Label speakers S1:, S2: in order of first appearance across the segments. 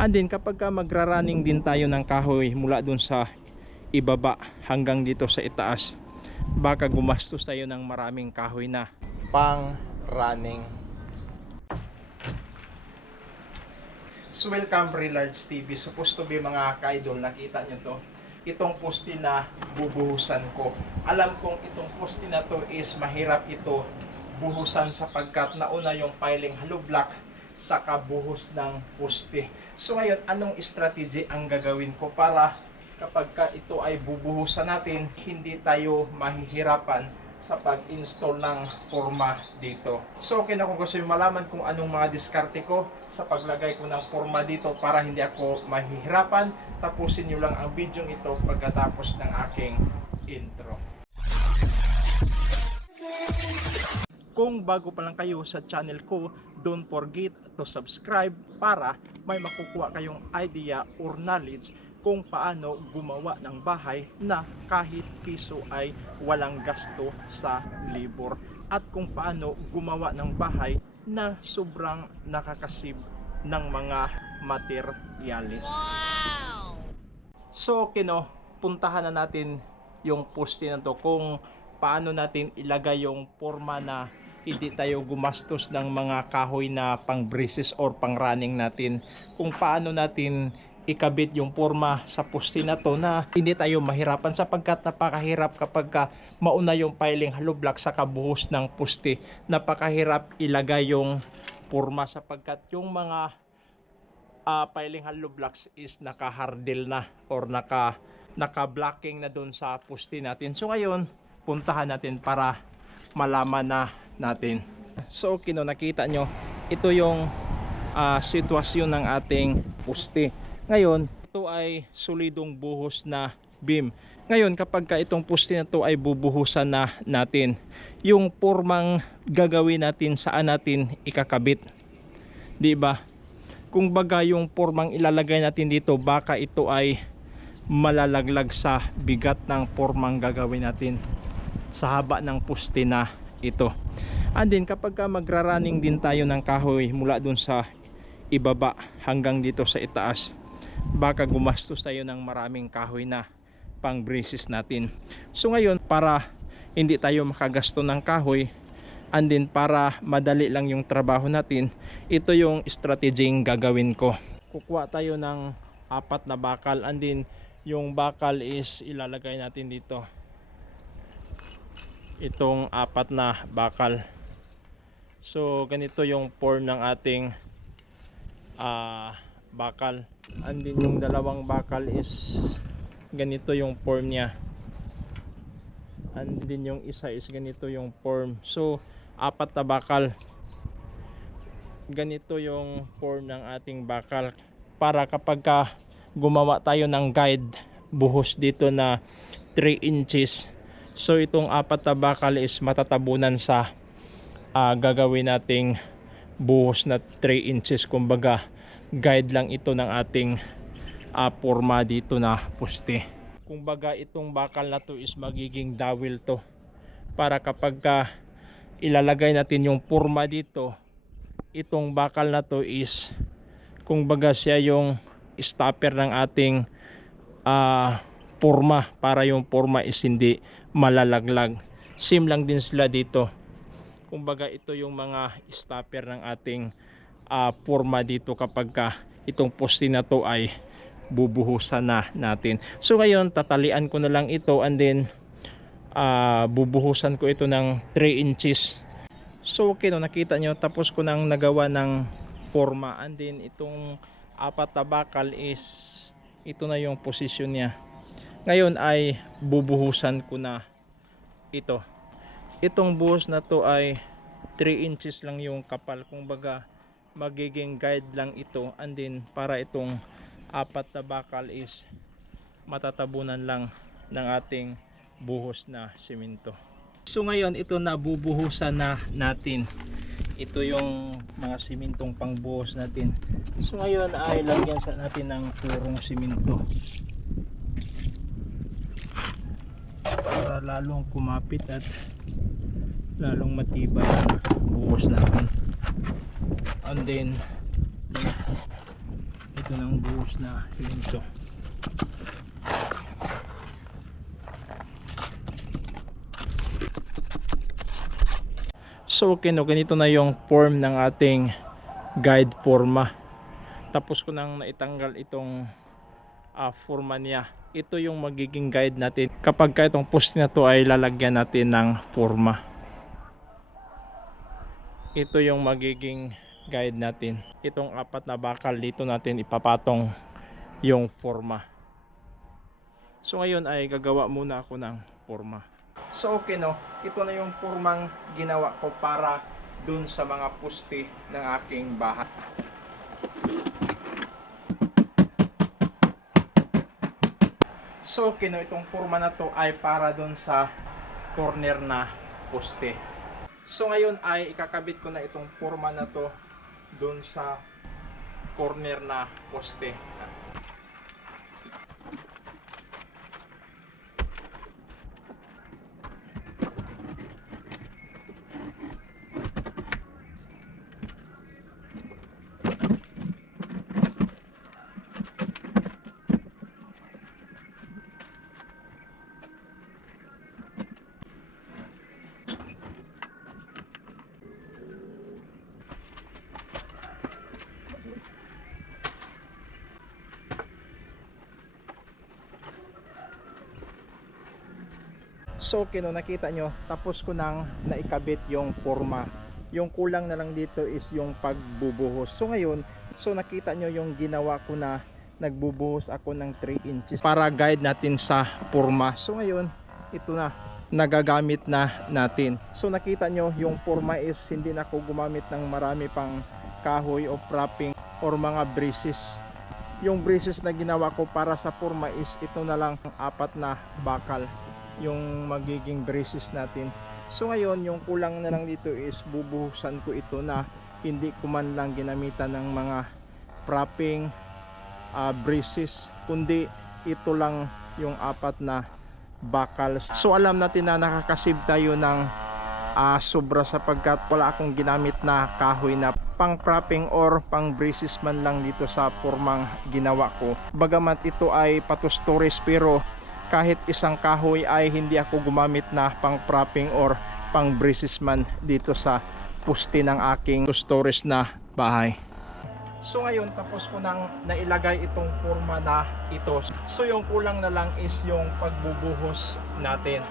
S1: And then kapag ka magra-running din tayo ng kahoy mula dun sa ibaba hanggang dito sa itaas, baka gumastos tayo ng maraming kahoy na pang running. So welcome Brillards TV. Supposed to be mga ka-idol, nakita nyo to. Itong poste na bubuhusan ko. Alam kong itong poste na to is mahirap ito buhusan sapagkat nauna yung piling hollow block sa kabuhos ng poste. So ngayon, anong strategy ang gagawin ko para kapag ka ito ay bubuhusan natin, hindi tayo mahihirapan sa pag-install ng forma dito. So okay na kung gusto nyo malaman kung anong mga diskarte ko sa paglagay ko ng forma dito para hindi ako mahihirapan, tapusin nyo lang ang video ito pagkatapos ng aking intro. Kung bago pa lang kayo sa channel ko, don't forget to subscribe para may makukuha kayong idea or knowledge kung paano gumawa ng bahay na kahit piso ay walang gasto sa labor at kung paano gumawa ng bahay na sobrang nakakasib ng mga materyales. So, kino, puntahan na natin yung poste na to kung paano natin ilagay yung forma na hindi tayo gumastos ng mga kahoy na pang braces or pang running natin. Kung paano natin ikabit yung forma sa poste na to na hindi tayo mahirapan sapagkat napakahirap kapag ka mauna yung piling hollow block sa kabuhos ng poste. Napakahirap ilagay yung forma sapagkat yung mga uh, piling hollow blocks is naka-hardle na or naka naka-blocking na doon sa poste natin. So ngayon, puntahan natin para malaman na natin. So kino nakita nyo, ito yung ah, sitwasyon ng ating poste. Ngayon, ito ay solidong buhos na beam. Ngayon, kapag ka itong poste na to ay bubuhusan na natin, yung formang gagawin natin saan natin ikakabit. 'Di ba? Kung baga yung formang ilalagay natin dito, baka ito ay malalaglag sa bigat ng formang gagawin natin sa haba ng poste na ito. And then kapag ka magra-running din tayo ng kahoy mula dun sa ibaba hanggang dito sa itaas, baka gumastos tayo ng maraming kahoy na pang braces natin. So ngayon para hindi tayo makagasto ng kahoy and then para madali lang yung trabaho natin, ito yung strategy gagawin ko. Kukuha tayo ng apat na bakal and then yung bakal is ilalagay natin dito itong apat na bakal. So ganito yung form ng ating ah, bakal. And din yung dalawang bakal is ganito yung form niya. And din yung isa is ganito yung form. So apat na bakal. Ganito yung form ng ating bakal. Para kapag ka gumawa tayo ng guide buhos dito na 3 inches So itong apat na bakal is matatabunan sa ah, gagawin nating buhos na 3 inches. Kumbaga guide lang ito ng ating ah, forma dito na poste. Kumbaga itong bakal na to is magiging dawil to. Para kapag ka ilalagay natin yung forma dito, itong bakal na to is kumbaga siya yung stopper ng ating ah forma para yung forma is hindi malalaglag. Same lang din sila dito. Kumbaga ito yung mga stopper ng ating ah, forma dito kapag ka itong poste na to ay bubuhusan na natin. So ngayon tatalian ko na lang ito and then ah, bubuhusan ko ito ng 3 inches. So okay no nakita nyo tapos ko nang nagawa ng forma and then itong apat na bakal is ito na yung posisyon niya ngayon ay bubuhusan ko na ito. Itong buhos na to ay 3 inches lang yung kapal. Kung baga magiging guide lang ito. And then para itong apat na bakal is matatabunan lang ng ating buhos na simento. So ngayon ito na bubuhusan na natin. Ito yung mga simintong pangbuhos natin. So ngayon ay lagyan sa natin ng purong simento lalong kumapit at lalong matibay ang buhos natin and then dito ng buhos na simento. So okay no, ganito na yung form ng ating guide forma. Tapos ko nang naitanggal itong ah, forma niya. Ito yung magiging guide natin. Kapag ka itong post na to ay lalagyan natin ng forma. Ito yung magiging guide natin. Itong apat na bakal dito natin ipapatong yung forma. So ngayon ay gagawa muna ako ng forma. So okay no, ito na yung formang ginawa ko para dun sa mga puste ng aking bahay. Okay no, itong forma na to ay para dun sa corner na poste. So ngayon ay ikakabit ko na itong forma na to dun sa corner na poste. So kino nakita nyo, tapos ko nang naikabit yung forma. Yung kulang na lang dito is yung pagbubuhos. So ngayon, so nakita nyo yung ginawa ko na nagbubuhos ako ng 3 inches para guide natin sa forma. So ngayon, ito na nagagamit na natin. So nakita nyo yung forma is hindi na ako gumamit ng marami pang kahoy o propping or mga braces. Yung braces na ginawa ko para sa forma is ito na lang ang apat na bakal yung magiging braces natin. So ngayon, yung kulang na lang dito is bubuhusan ko ito na hindi ko man lang ginamitan ng mga propping uh, braces, kundi ito lang yung apat na bakal. So alam natin na nakakasib tayo ng ah, sobra sapagkat wala akong ginamit na kahoy na pang propping or pang braces man lang dito sa formang ginawa ko. Bagamat ito ay patustos pero kahit isang kahoy ay hindi ako gumamit na pang propping or pang braces man dito sa puste ng aking storage na bahay. So ngayon tapos ko nang nailagay itong forma na ito. So yung kulang na lang is yung pagbubuhos natin.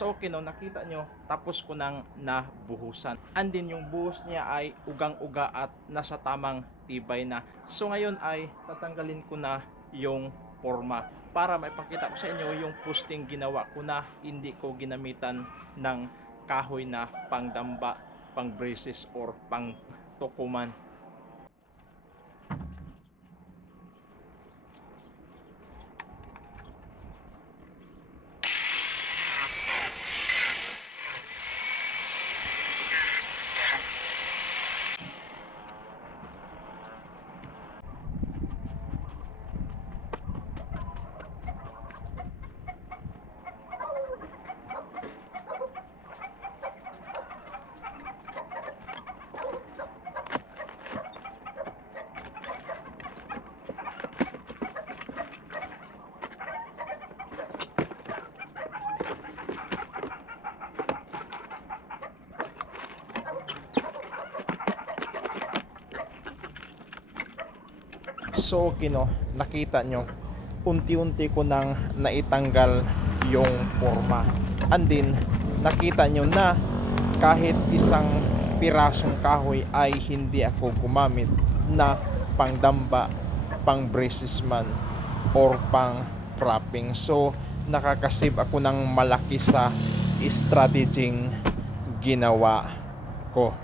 S1: So okay no, nakita nyo, tapos ko nang nabuhusan. And din yung buhos niya ay ugang-uga at nasa tamang tibay na. So ngayon ay tatanggalin ko na yung forma para maipakita ko sa inyo yung posting ginawa ko na hindi ko ginamitan ng kahoy na pangdamba, pang braces or pang tukuman. So okay no, nakita nyo, unti-unti ko nang naitanggal yung forma. And then, nakita nyo na kahit isang pirasong kahoy ay hindi ako gumamit na pangdamba, pang braces man, or pang cropping. So, nakakasave ako ng malaki sa strategy ginawa ko.